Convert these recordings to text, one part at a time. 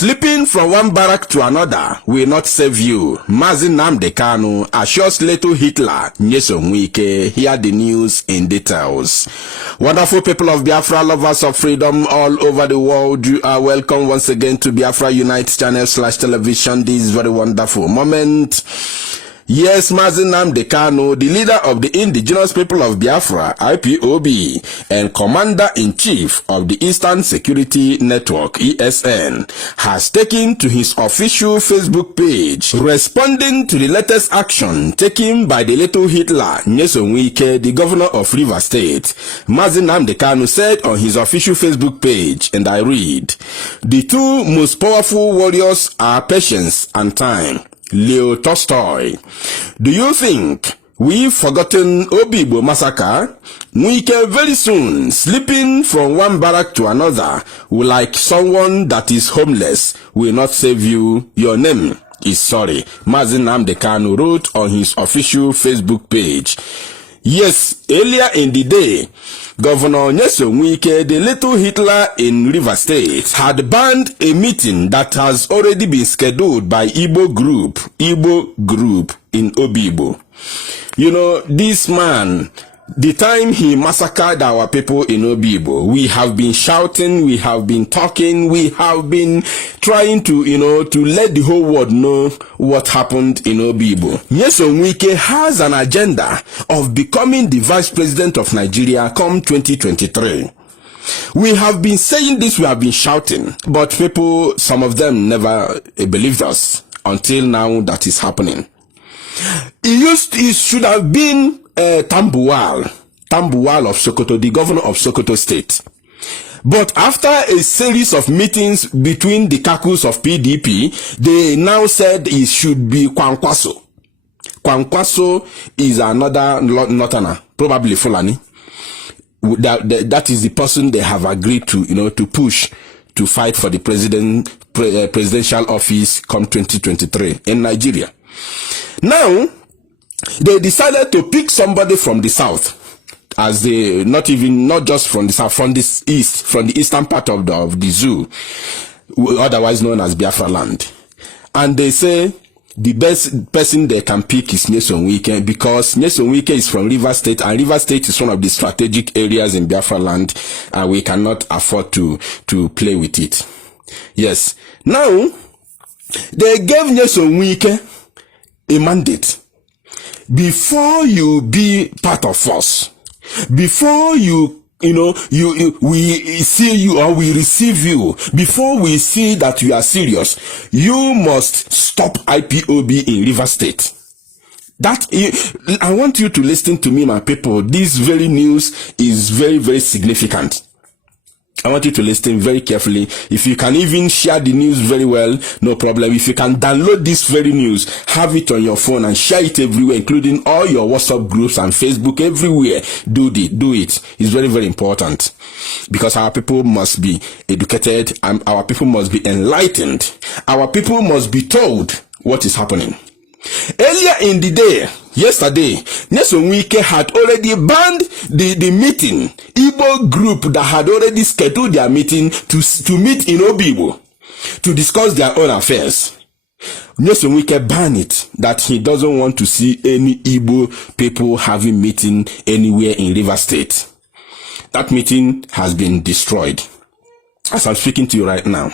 Slipping from one barrack to another will not save you. Mazi Nnamdi Kanu assures little Hitler, Nyesom Wike. Hear the news in details. Wonderful people of Biafra, lovers of freedom all over the world, you are welcome once again to Biafra Unite channel/television. This very wonderful moment. Yes, Mazi Nnamdi Kanu, the leader of the indigenous people of Biafra, IPOB, and commander-in-chief of the Eastern Security Network, ESN, has taken to his official Facebook page, responding to the latest action taken by the little Hitler, Nyesom Wike, the governor of Rivers State. Mazi Nnamdi Kanu said on his official Facebook page, and I read, "The two most powerful warriors are patience and time." Leo Tolstoy. Do you think we've forgotten Obigbo massacre? Wike very soon, slipping from one barrack to another, like someone that is homeless, will not save you. Your name is sorry. Mazi Nnamdi Kanu wrote on his official Facebook page. Yes, earlier in the day, Governor Nyesom Wike, the little Hitler in Rivers State, had banned a meeting that has already been scheduled by Igbo group in Obigbo. You know, this man, the time he massacred our people in Obigbo, we have been shouting, we have been talking, we have been trying to, to let the whole world know what happened in Obigbo. Nyesom Wike has an agenda of becoming the vice president of Nigeria come 2023. We have been saying this, we have been shouting, but people, some of them never believed us until now that is happening. It should have been Tambuwal of Sokoto, the governor of Sokoto State. But after a series of meetings between the caucus of PDP, they now said it should be Kwankwaso. Kwankwaso is another Northerner, probably Fulani. That is the person they have agreed to, to push to fight for the presidential office come 2023 in Nigeria. Now, they decided to pick somebody from the south, as they not just from the south, from the east, from the eastern part of the zoo, otherwise known as Biafra land. And they say the best person they can pick is Nyesom Wike, because Nyesom Wike is from Rivers State, and Rivers State is one of the strategic areas in Biafra land, and we cannot afford to play with it. Yes. Now, they gave Nyesom Wike a mandate. Before you be part of us, before we see you or we receive you, before we see that you are serious, you must stop IPOB in Rivers State. I want you to listen to me, my people. This very news is very, very significant. I want you to listen very carefully. If you can even share the news very well, no problem. If you can download this very news, have it on your phone and share it everywhere, including all your WhatsApp groups and Facebook, everywhere. Do it. It's very, very important, because our people must be educated and our people must be enlightened. Our people must be told what is happening. Earlier in the day, yesterday, Nyesom Wike had already banned the meeting. Igbo group that had already scheduled their meeting to meet in Obigbo to discuss their own affairs. Nyesom Wike banned it, that he doesn't want to see any Igbo people having meeting anywhere in Rivers State. That meeting has been destroyed as I'm speaking to you right now.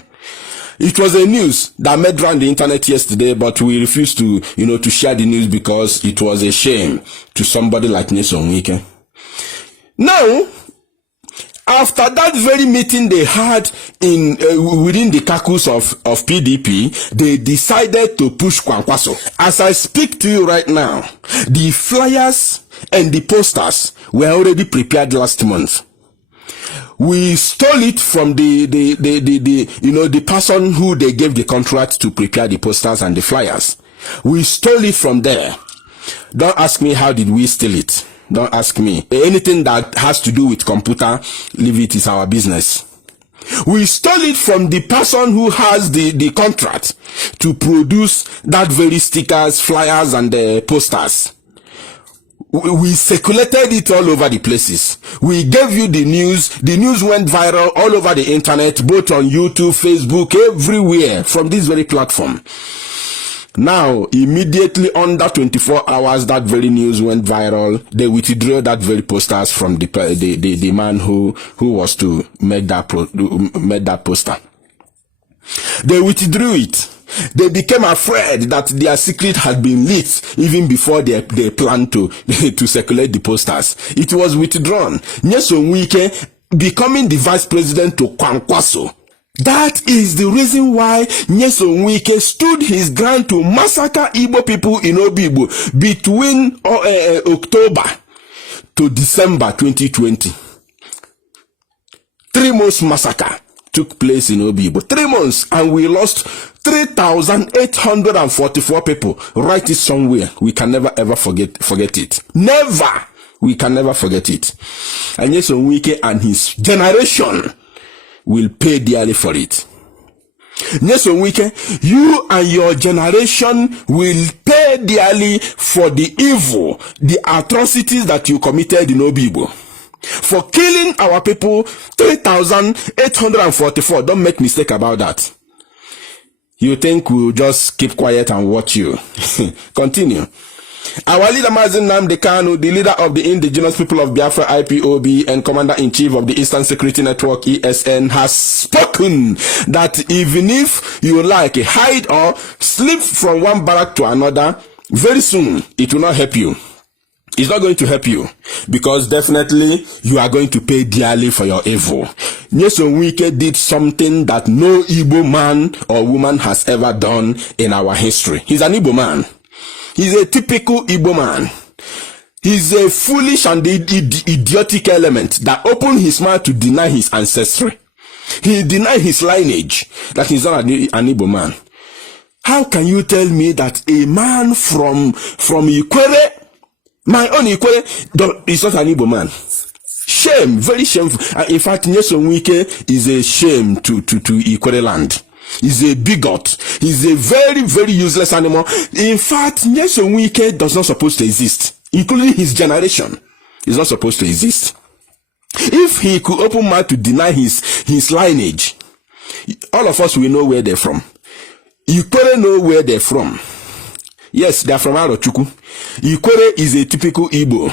It was a news that made round the internet yesterday, but we refused to, to share the news because it was a shame to somebody like Nyesom Wike. Now, after that very meeting they had within the caucus of PDP, they decided to push Kwankwaso. As I speak to you right now, the flyers and the posters were already prepared last month. We stole it from the person who they gave the contract to prepare the posters and the flyers. We stole it from there. Don't ask me how did we steal it. Don't ask me. Anything that has to do with computer, leave it, is our business. We stole it from the person who has the contract to produce that very stickers, flyers, and the posters. We circulated it all over the places. We gave you the news. The news went viral all over the internet, both on YouTube, Facebook, everywhere, from this very platform. Now, immediately under 24 hours, that very news went viral. They withdrew that very posters from the man who was to make that poster. They withdrew it. They became afraid that their secret had been leaked even before they planned to circulate the posters. It was withdrawn. Nyesom Wike becoming the vice president to Kwankwaso. That is the reason why Nyesom Wike stood his ground to massacre Igbo people in Obigbo between October to December 2020. 3 months massacre took place in Obigbo. 3 months, and we lost 3,844 people. Write it somewhere. We can never ever forget it. Never. We can never forget it. And Nyesom Wike and his generation will pay dearly for it. Nyesom Wike, you and your generation will pay dearly for the evil, the atrocities that you committed in Obigbo. For killing our people, 3,844. Don't make mistake about that. You think we'll just keep quiet and watch you. Continue. Our leader Mazi Nnamdi Kanu, the leader of the indigenous people of Biafra IPOB and commander-in-chief of the Eastern Security Network ESN, has spoken that even if you like hide or slip from one barrack to another, very soon it will not help you. It's not going to help you, because definitely you are going to pay dearly for your evil. Nyesom Wike did something that no Igbo man or woman has ever done in our history. He's an Igbo man. He's a typical Igbo man. He's a foolish and idiotic element that opened his mouth to deny his ancestry. He denied his lineage, that he's not an Igbo man. How can you tell me that a man from Ikwere, my own Ikwere, is not an Igbo man? Shame, very shameful. In fact, Nyesom Wike is a shame to Ikwere land. He's a bigot. He's a very, very useless animal. In fact, Nyesom Wike does not supposed to exist, including his generation. He's not supposed to exist. If he could open mouth to deny his lineage, all of us will know where they're from. Ikwere know where they're from. Yes, they're from Arochukwu. Ikwere is a typical Igbo,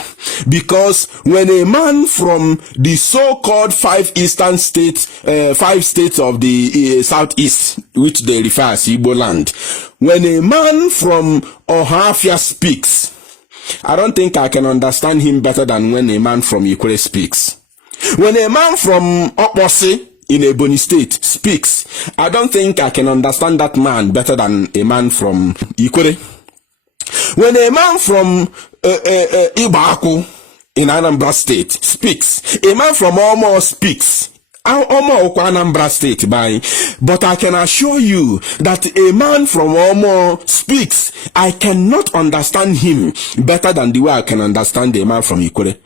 because when a man from the so-called 5 eastern states, 5 states of the southeast, which they refer as Igbo land, when a man from Ohafia speaks, I don't think I can understand him better than when a man from Ikwere speaks. When a man from Oposi in Ebonyi State speaks, I don't think I can understand that man better than a man from Ikwere. When a man from Ibaku in Anambra State speaks, a man from Omo speaks. Omo Anambra State, but I can assure you that a man from Omo speaks. I cannot understand him better than the way I can understand a man from Ikwere.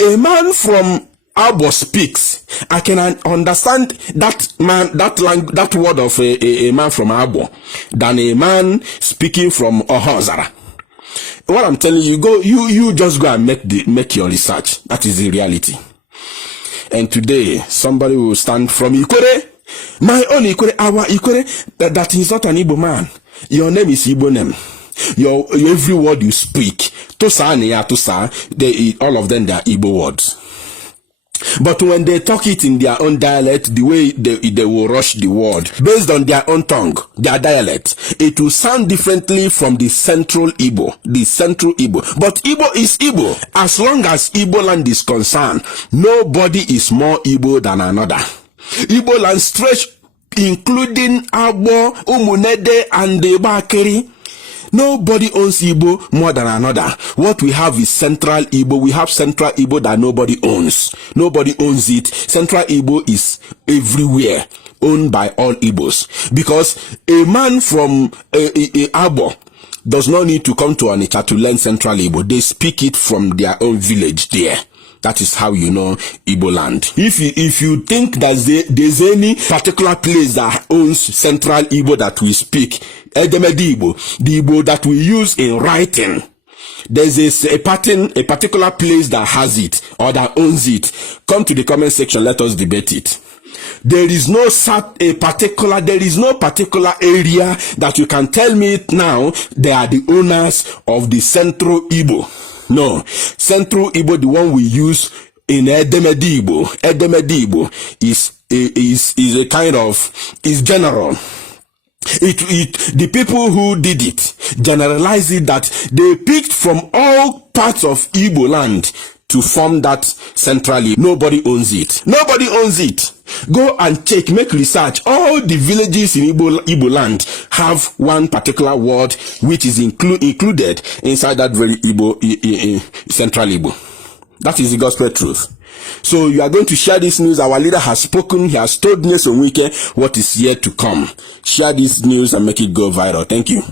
A man from Abo speaks. I can understand that man, that word of a man from Abo than a man speaking from Ohozara. What I'm telling you, you just go and make your research. That is the reality. And today, somebody will stand from Ikwere, my own Ikwere, our Ikwere, that is not an Igbo man. Your name is Igbo name. Your every word you speak, Tosa, all of them, they are Igbo words. But when they talk it in their own dialect, the way they will rush the word, based on their own tongue, their dialect, it will sound differently from the central Igbo. But Igbo is Igbo. As long as Igbo land is concerned, nobody is more Igbo than another. Igbo land stretch, including Abo, Umunede, and Bakeri. Nobody owns Igbo more than another. What we have is Central Igbo. We have Central Igbo that nobody owns. Nobody owns it. Central Igbo is everywhere, owned by all Igbos. Because a man from Abo does not need to come to Onitsha to learn Central Igbo. They speak it from their own village there. That is how you know Igbo land. If you think that there's any particular place that owns Central Igbo that we speak, Edemede Igbo, the Igbo that we use in writing, there's a particular place that has it or that owns it, come to the comment section, let us debate it. There is no particular area that you can tell me now they are the owners of the Central Igbo. No, Central Igbo, the one we use in Edemede Igbo. Edemede Igbo is a kind of, is general. The people who did it generalized it that they picked from all parts of Igbo land to form that Central Igbo. Nobody owns it. Nobody owns it. Go and check, make research. All the villages in Igbo land have one particular word which is included inside that very Central Igbo. That is the gospel truth. So you are going to share this news. Our leader has spoken. He has told Nyesom Wike what is yet to come. Share this news and make it go viral. Thank you.